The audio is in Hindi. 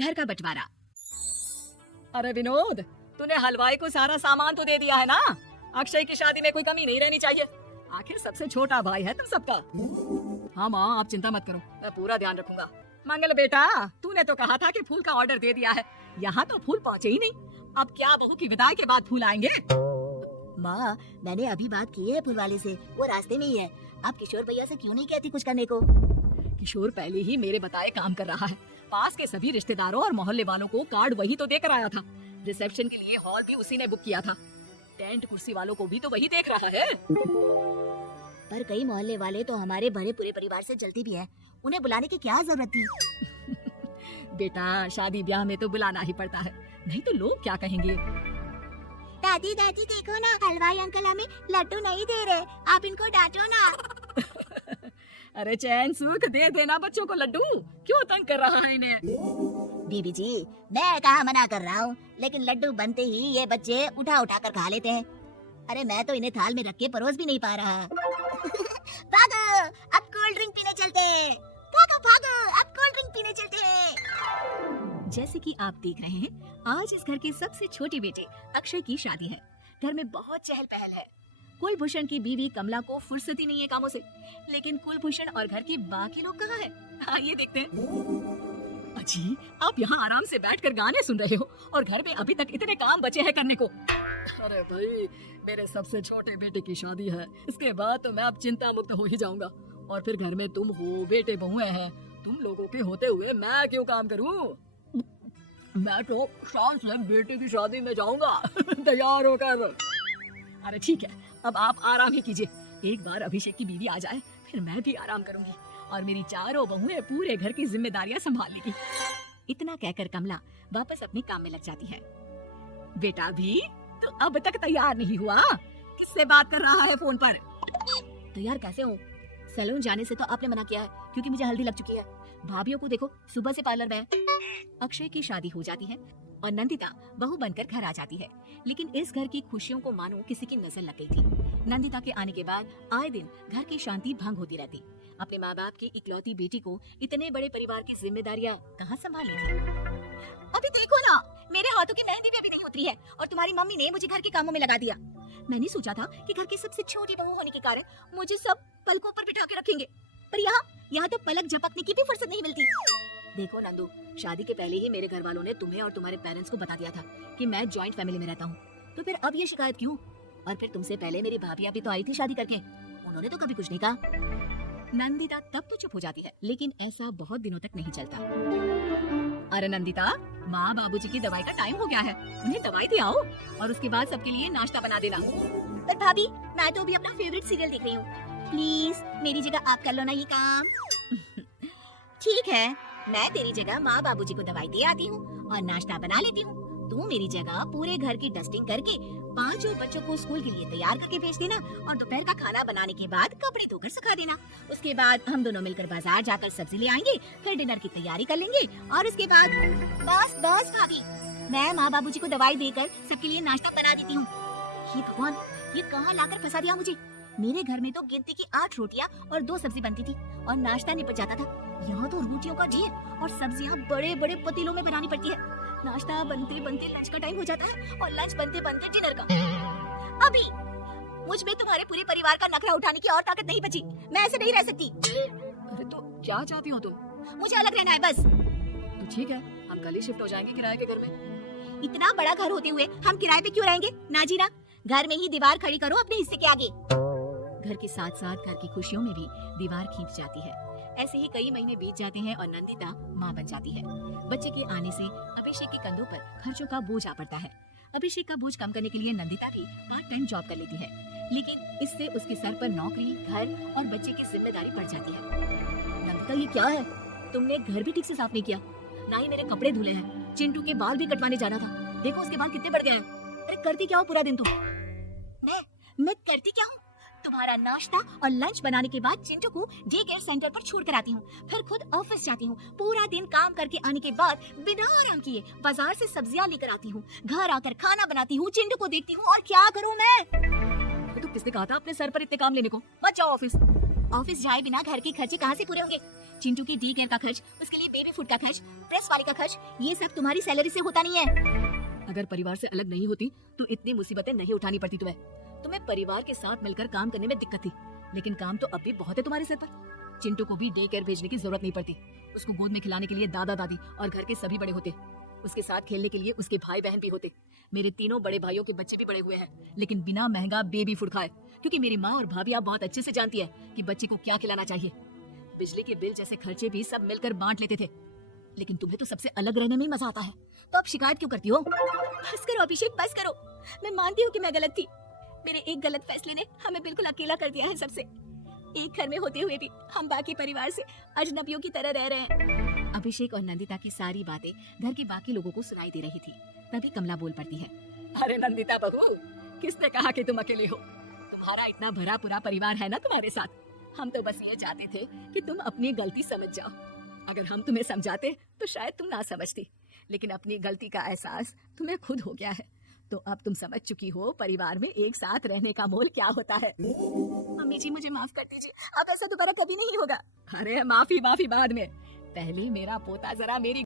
घर का बंटवारा। अरे विनोद, तूने हलवाई को सारा सामान तो दे दिया है ना? अक्षय की शादी में कोई कमी नहीं रहनी चाहिए। आखिर सबसे छोटा भाई है तुम सबका। हाँ माँ, आप चिंता मत करो, मैं पूरा ध्यान रखूंगा। मंगल बेटा, तूने तो कहा था कि फूल का ऑर्डर दे दिया है, यहाँ तो फूल पहुँचे ही नहीं। अब क्या बहू की विदाई के बाद फूल आएंगे? माँ, मैंने अभी बात की है फूल वाले से, वो रास्ते में ही है। आप किशोर भैया से क्यों नहीं कहती कुछ करने को? किशोर पहले ही मेरे बताए काम कर रहा है। पास के सभी रिश्तेदारों और मोहल्ले वालों को कार्ड वही तो देकर आया था। रिसेप्शन के लिए हॉल भी उसी ने बुक किया था। टेंट कुर्सी वालों को भी तो वही देख रहा है। पर कई मोहल्ले वाले तो हमारे भरे पूरे परिवार से जलती भी है, उन्हें बुलाने की क्या जरूरत थी? बेटा, शादी ब्याह में तो बुलाना ही पड़ता है, नहीं तो लोग क्या कहेंगे। दादी दादी देखो ना, हलवाई अंकल हमें लड्डू नहीं दे रहे, आप इनको डांटो ना। अरे चैन सुख दे देना बच्चों को लड्डू, क्यों तंग कर रहा है इन्हें? बीबी जी, मैं कहाँ मना कर रहा हूँ, लेकिन लड्डू बनते ही ये बच्चे उठा उठा कर खा लेते हैं। अरे मैं तो इन्हें थाल में रख के परोस भी नहीं पा रहा। भागो, अब कोल्ड ड्रिंक पीने चलते हैं। भागो भागो, अब कोल्ड ड्रिंक पीने चलते हैं। जैसे कि आप देख रहे हैं, आज इस घर के सबसे छोटे बेटे अक्षय की शादी है। घर में बहुत चहल पहल है। कुलभूषण की बीवी कमला को फुर्सत ही नहीं है कामों से, लेकिन कुलभूषण और घर के बाकी लोग कहाँ हैं? आइए देखते हैं। अजी, आप यहाँ आराम से बैठकर गाने सुन रहे हो और घर में अभी तक इतने काम बचे हैं करने को। अरे भाई, मेरे सबसे छोटे बेटे की शादी है, इसके बाद तो मैं अब चिंता मुक्त हो ही जाऊंगा। और फिर घर में तुम हो, बेटे बहुएं हैं, तुम लोगों के होते हुए मैं क्यों काम करूं? मैं तो शाम से बेटे की शादी में जाऊंगा तैयार होकर। अरे ठीक है, अब आप आराम ही कीजिए। एक बार अभिषेक की बीवी आ जाए, फिर मैं भी आराम करूंगी और मेरी चारों बहुएं पूरे घर की जिम्मेदारियां संभाल लेगी। इतना कहकर कमला वापस अपने काम में लग जाती है। बेटा भी तो अब तक तैयार नहीं हुआ, किससे बात कर रहा है फोन पर? तैयार कैसे हूँ? सैलून जाने से तो आपने मना किया है, क्योंकि मुझे हल्दी लग चुकी है। भाभीियों को देखो, सुबह से पार्लर में है। अक्षय की शादी हो जाती है और नंदिता बहू बनकर घर आ जाती है, लेकिन इस घर की खुशियों को मानो किसी की नजर लग गई थी। नंदिता के आने के बाद आए दिन घर की शांति भंग होती रहती। अपने माँ बाप की इकलौती बेटी को इतने बड़े परिवार की जिम्मेदारियाँ कहाँ संभाली थी? अभी देखो ना, मेरे हाथों की मेहंदी भी अभी नहीं उतरी है और तुम्हारी मम्मी ने मुझे घर के कामों में लगा दिया। मैंने सोचा था कि घर की सबसे छोटी बहू होने के कारण मुझे सब पलकों पर बिठा के रखेंगे, पर यहाँ तो पलक झपकने की भी फुर्सत नहीं मिलती। देखो नंदू, शादी के पहले ही मेरे घर वालों ने तुम्हें और तुम्हारे पेरेंट्स को बता दिया था कि मैं जॉइंट फैमिली में रहता हूँ, तो फिर अब ये शिकायत क्यों? और फिर तुमसे पहले मेरी भाभी भी तो आई थी शादी करके, उन्होंने तो कभी कुछ नहीं कहा। नंदिता तब तो चुप हो जाती है, लेकिन ऐसा बहुत दिनों तक नहीं चलता। अरे नंदिता, माँ बाबूजी की दवाई का टाइम हो गया है, उन्हें दवाई दे आओ और उसके बाद सबके लिए नाश्ता बना देना। पर भाभी, मैं तो अभी अपना फेवरेट सीरियल देख रही हूँ, प्लीज मेरी जगह आप कर लो ना ये काम। ठीक है, मैं तेरी जगह माँ बाबूजी को दवाई दे आती हूँ और नाश्ता बना लेती हूँ। तू मेरी जगह पूरे घर की डस्टिंग करके 5 बच्चों को स्कूल के लिए तैयार करके भेज देना और दोपहर का खाना बनाने के बाद कपड़े धोकर सुखा देना। उसके बाद हम दोनों मिलकर बाजार जाकर सब्जी ले आएंगे, फिर डिनर की तैयारी कर लेंगे और उसके बाद बस भाभी, मैं माँ बाबूजी को दवाई देकर सबके लिए नाश्ता बना देती हूँ। ये भगवान, ये कहाँ लाकर फंसा दिया मुझे। मेरे घर में तो गिनती की 8 रोटियां और 2 सब्जी बनती थी और नाश्ता निपट जाता था। यहाँ तो रोटियों का ढेर और सब्जियाँ बड़े बड़े पतीलों में बनानी पड़ती है। नाश्ता बनते बनते लंच का टाइम हो जाता है और लंच बनते बनते डिनर का। अभी मुझ में तुम्हारे पूरे परिवार का नखरा उठाने की और ताकत नहीं बची। मैं ऐसे नहीं रह सकती। अरे तो क्या चाहती हो तुम? मुझे अलग रहना है बस। तो ठीक है, हम कल ही शिफ्ट हो जाएंगे किराए के घर में। इतना बड़ा घर होते हुए हम किराए पे क्यों रहेंगे? ना जी ना, घर में ही दीवार खड़ी करो अपने हिस्से के आगे। घर के साथ साथ घर की खुशियों में भी दीवार खींच जाती है। ऐसे ही कई महीने बीत जाते हैं और नंदिता माँ बन जाती है। बच्चे के आने से अभिषेक के कंधों पर खर्चों का बोझ आ पड़ता है। अभिषेक का बोझ कम करने के लिए नंदिता भी पार्ट टाइम जॉब कर लेती है, लेकिन इससे उसके सर पर नौकरी, घर और बच्चे की जिम्मेदारी बढ़ जाती है। नंदिता, ये क्या है? तुमने घर भी ठीक से साफ नहीं किया, ना ही मेरे कपड़े धुले हैं। चिंटू के बाल भी कटवाने जाना था, देखो उसके बाल कितने बढ़ गए हैं। अरे करती क्या हो पूरा दिन तुम? मैं करती क्या हूँ? तुम्हारा नाश्ता और लंच बनाने के बाद चिंटू को डे केयर सेंटर पर छोड़ कर आती हूँ, फिर खुद ऑफिस जाती हूँ। पूरा दिन काम करके आने के बाद बिना आराम किए बाजार से सब्जियाँ लेकर आती हूँ, घर आकर खाना बनाती हूँ, चिंटू को देखती हूँ और क्या करूँ मैं? तो किसने कहा था अपने सर पर इतने काम लेने को? मत जाओ ऑफिस। ऑफिस जाए बिना घर के खर्चे कहाँ से पूरे होंगे? चिंटू की डी केयर का खर्च, उसके लिए बेबी फूड का खर्च, प्रेस वाले का खर्च, ये सब तुम्हारी सैलरी से होता नहीं है। अगर परिवार से अलग नहीं होती तो इतनी मुसीबतें नहीं उठानी पड़ती तुम्हें परिवार के साथ मिलकर काम करने में दिक्कत थी, लेकिन काम तो अब भी बहुत है तुम्हारे सिर पर। चिंटू को भी डे केयर भेजने की जरूरत नहीं पड़ती। उसको गोद में खिलाने के लिए दादा दादी और घर के सभी बड़े होते। उसके साथ खेलने के लिए उसके भाई बहन भी होते। मेरे तीनों बड़े भाइयों के बच्चे भी बड़े हुए हैं, लेकिन बिना महंगा बेबी फूड खाए, क्योंकि मेरी माँ और भाभी आप बहुत अच्छे से जानती है कि बच्चे को क्या खिलाना चाहिए। बिजली के बिल जैसे खर्चे भी सब मिलकर बांट लेते थे, लेकिन तुम्हें तो सबसे अलग रहने में ही मजा आता है, तो अब शिकायत क्यों करती हो? बस करो अभिषेक, बस करो। मैं मानती हूँ कि मैं गलत थी। मेरे एक गलत फैसले ने हमें बिल्कुल अकेला कर दिया है सबसे। एक घर में होते हुए भी हम बाकी परिवार से अजनबियों की तरह रह रहे हैं। अभिषेक और नंदिता की सारी बातें घर के बाकी लोगों को सुनाई दे रही थी। तभी कमला बोल पड़ती है, अरे नंदिता बहू, किसने कहा कि तुम अकेले हो? तुम्हारा इतना भरा पूरा परिवार है ना तुम्हारे साथ। हम तो बस ये चाहते थे कि तुम अपनी गलती समझ जाओ। अगर हम तुम्हें समझाते तो शायद तुम ना समझती, लेकिन अपनी गलती का एहसास तुम्हें खुद हो गया है, तो अब तुम समझ चुकी हो परिवार में एक साथ रहने का मोल क्या होता है। मम्मी जी मुझे माफ कर दीजिए, अब ऐसा दोबारा कभी नहीं होगा। अरे माफी बाद में, पहले मेरा पोता जरा मेरी